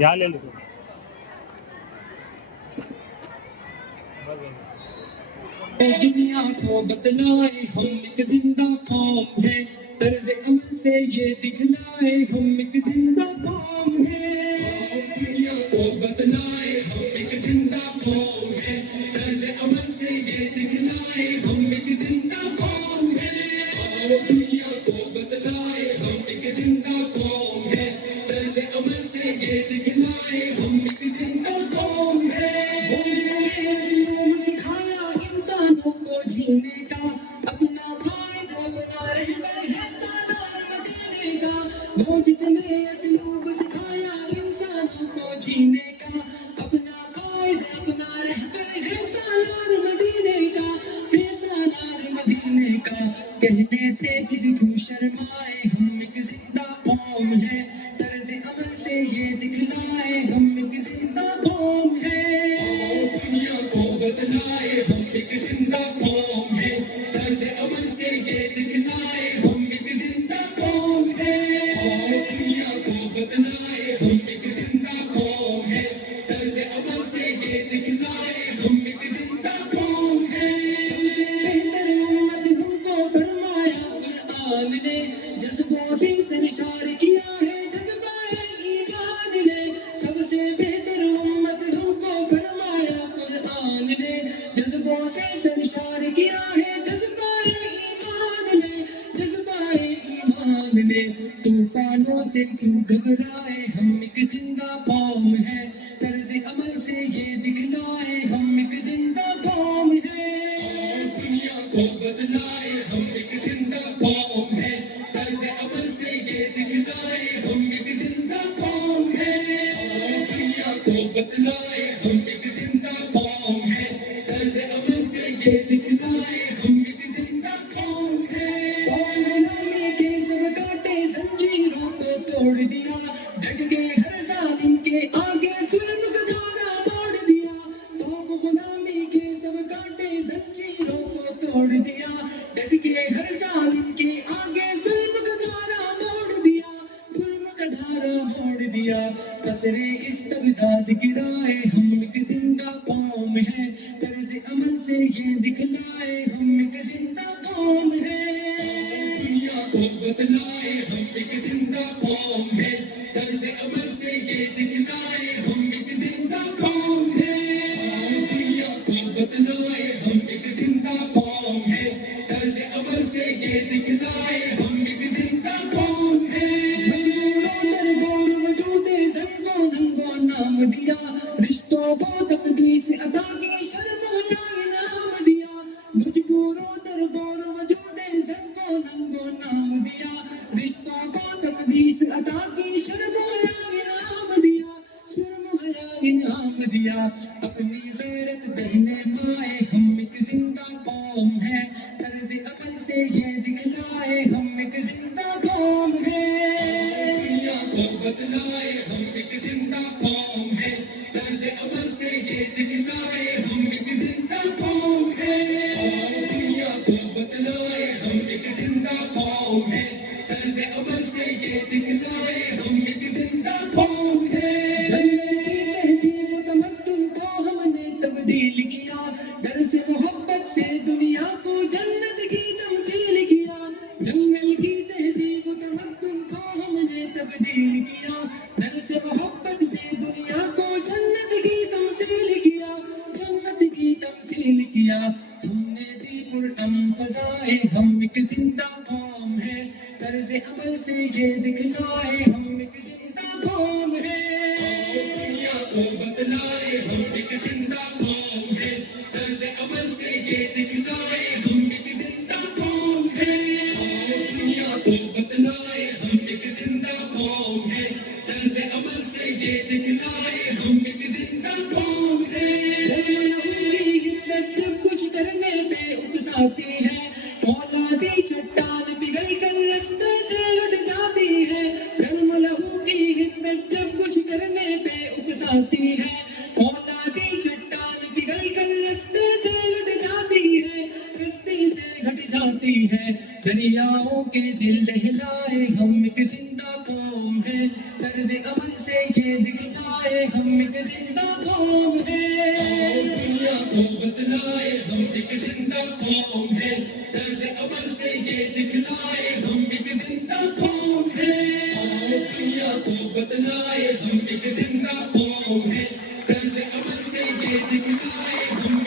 یہاں لے لو دنیا کو بتلائے ہم ایک زندہ قوم ہے، طرز عمل سے یہ دکھلائے ہم ایک زندہ قوم ہے۔ دنیا کو بتلائے ہم ایک زندہ قوم ہے، طرز عمل سے یہ دکھلائے ہم ایک زندہ قوم ہے۔ دنیا کو بتلائے ہم ایک زندہ قوم ہے، طرز عمل سے یہ دکھلائے ہم ایک زندہ قوم ہے۔ انسانوں کو جینے کا اپنا قائد اپنا رہبر ہے سالار مدینے کا، وہ جس نے اسلوب سکھایا انسانوں کو جینے کا، اپنا قائد اپنا رہبر ہے سالار مدینے کا، ہے سالار مدینے کا۔ کہنے سے پھر کیوں شرمائے ہم ایک زندہ قوم ہے، طرز عمل سے یہ دکھلائے ہم ایک زندہ قوم ہے۔ دنیا کو بتلائے ہم ایک زندہ قوم ہے، طرز عمل سے یہ دکھلائے ہم ایک زندہ قوم ہے۔ دنیا کو بتلائے ہم ایک زندہ قوم ہے، طرز عمل سے یہ دکھلائے ہم ایک زندہ قوم ہے۔ سب سے بہتر امت ہم کو فرمایا قرآن نے، جذبوں سے سرشار کیا ہے جذبہ ایمان نے۔ سب سے بہتر امت ہم کو فرمایا قرآن نے، جذبوں سے سرشار کیا ہے جذبہ ایمان نے، جذبہ ایمان نے۔ طوفانوں سے کیوں گھبرائے ہم ایک زندہ قوم ہے، طرز عمل سے یہ دکھلائے ہم ایک زندہ قوم ہے۔ دنیا کو بدلائے ہم ایک زندہ قوم ہے، طرز عمل سے یہ دکھلائے ہم ایک زندہ قوم ہے۔ دنیا کو بدلائے ہم ایک زندہ قوم ہے، طرز عمل سے یہ دکھلائے ہم ایک زندہ قوم ہے۔ غلامی کے سب کاٹے زنجیروں کو توڑ دیا، ڈٹ کے ہر ظالم کے آگے ظلم کا دھارا موڑ دیا۔ غلامی کے سب کاٹے زنجیروں کو توڑ دیا، ڈٹ کے ہر ظالم کے آگے ظلم کا دھارا موڑ دیا، ظلم کا دھارا موڑ دیا۔ قصرے استبداد گرائے ہم ایک زندہ قوم ہے، طرز عمل سے یہ دکھلائے ہم ایک زندہ قوم ہے۔ دنیا کو بتلائے ہم ایک زندہ قوم ہے، طرز عمل سے یہ دکھلائے ہم ایک زندہ قوم ہے۔ دنیا کو بتلائے ہم ایک زندہ قوم ہے، طرز عمل سے یہ دکھلائے ہم ایک زندہ قوم ہے۔ ننگو نام دیا، رشتوں کو تقدیس عطا کی، شرم یا انعام دیا۔ مجبوروں در گور وجود ننگو نام دیا، رشتوں کو تقدیس عطا کی، شرم یا انعام دیا، شرم یا انعام دیا۔ اپنی غیرت بہنے مائے ہم ایک زندہ قوم ہے، طرز عمل سے یہ دکھلائے ہم ایک زندہ قوم ہے۔ دنیا کو بدلائے ہم ایک زندہ قوم ہے، طرز عمل سے یہ دکھلائے ہم ایک زندہ قوم ہے۔ دنیا کو بدلائے ہم ایک زندہ قوم ہے، طرز عمل سے یہ دکھلائے ہم ایک زندہ قوم ہے۔ تہذیب و تمدن کو ہم نے تبدیل کیا، درس محبت سے دنیا کو جنت کی تمثیل کیا۔ جنگل کی تہذیب و تمدن کو ہم نے تبدیل کیا، درس محبت سے دنیا کو جنت کی تمثیل کیا، جنت کی تمثیل کیا۔ ہم نے دی پرامن فضائیں ہم ایک زندہ قوم ہے، طرز عمل سے یہ دکھلائے ہم ایک زندہ قوم ہے۔ دنیا کو بدلائے ہم ایک زندہ قوم ہے، طرز عمل سے یہ دکھلائے ہم ایک زندہ قوم ہے۔ دنیا کو بدلائے ہم ایک زندہ قوم ہے، طرز عمل سے یہ دکھلائے ہم ایک زندہ قوم ہے۔ ہمت جب کچھ کرنے پہ اکساتی ہے، فولادی چٹان پگھل کر رستے سے لٹ جاتی ہے۔ رنم لہو کی ہدت جب کچھ کرنے پہ اکساتی ہے، فولادی چٹان پگھل کر رستے سے لٹ جاتی ہے، رستے سے گھٹ جاتی ہے۔ دریاؤں کے دل دہلائے ہم ایک زندہ قوم ہے، طرز عمل سے یہ دکھلائے ہم ایک زندہ قوم ہیں، دنیا کو بتلائے ہم ایک زندہ قوم ہیں، طرز عمل سے یہ دکھلائے ہم ایک زندہ قوم ہیں، دنیا کو بتلائے ہم ایک زندہ قوم ہیں، طرز عمل سے یہ دکھلائے ہم